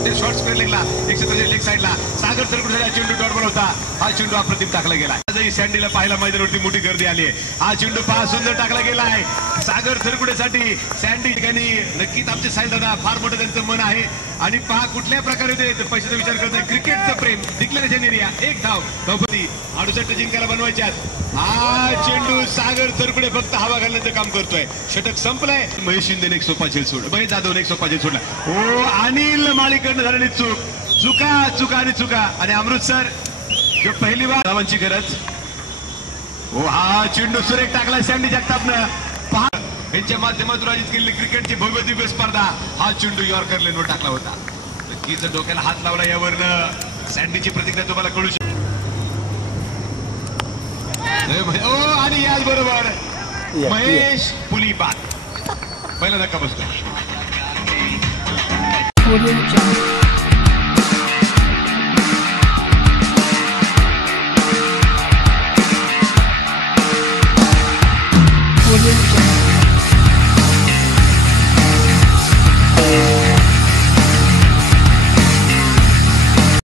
शकते short square लेगला एक क्षेत्राच्या लेग साईडला सागर सरकुडे चेंडू डॉट बॉल होता. हा चेंडू अप्रतिम टाकला गेला. आजही सँडीला पाहायला मैदानावरती मोठी गर्दी आली आहे. हा चेंडू पहा सुंदर टाकला गेलाय सागर सरकुडेसाठी. सँडी ठिकाणी नक्कीच आमचे साहिल दादा फार मोठं त्यांचं मन आहे आणि पहा कुठल्या प्रकारे ते पैशाचा विचार करत आहे. क्रिकेटचं प्रेम डिक्लेरेशन एरिया एक धाव धावपती 68 जिंकायला बनवायच्यात. हा चेंडू सागर सरकुडे फक्त हवा घालण्याचं काम करतोय. षटक संपलंय. महेश शिंदेने एक सोपा झेल सोडला. महेश जाधवने एक सोपा झेल सोडला. हो अनिल माळीकडनं झालेली चुका आणि अमृतसर जो पहिली बार धावांची गरज. हो हा चेंडू सुरेख टाकला सँडी जगतापनं. पहा यांच्या माध्यमातून आयोजित केलेली क्रिकेटची भव्य दिव्य स्पर्धा. हा चेंडू यॉर्कर लेनवर टाकला होता. नक्कीच डोक्याला हात लावला यावरनं सँडीची प्रतिक्रिया तुम्हाला कळू शकते. आणि याचबरोबर महेश पुलीपात पहिला धक्का बसतो.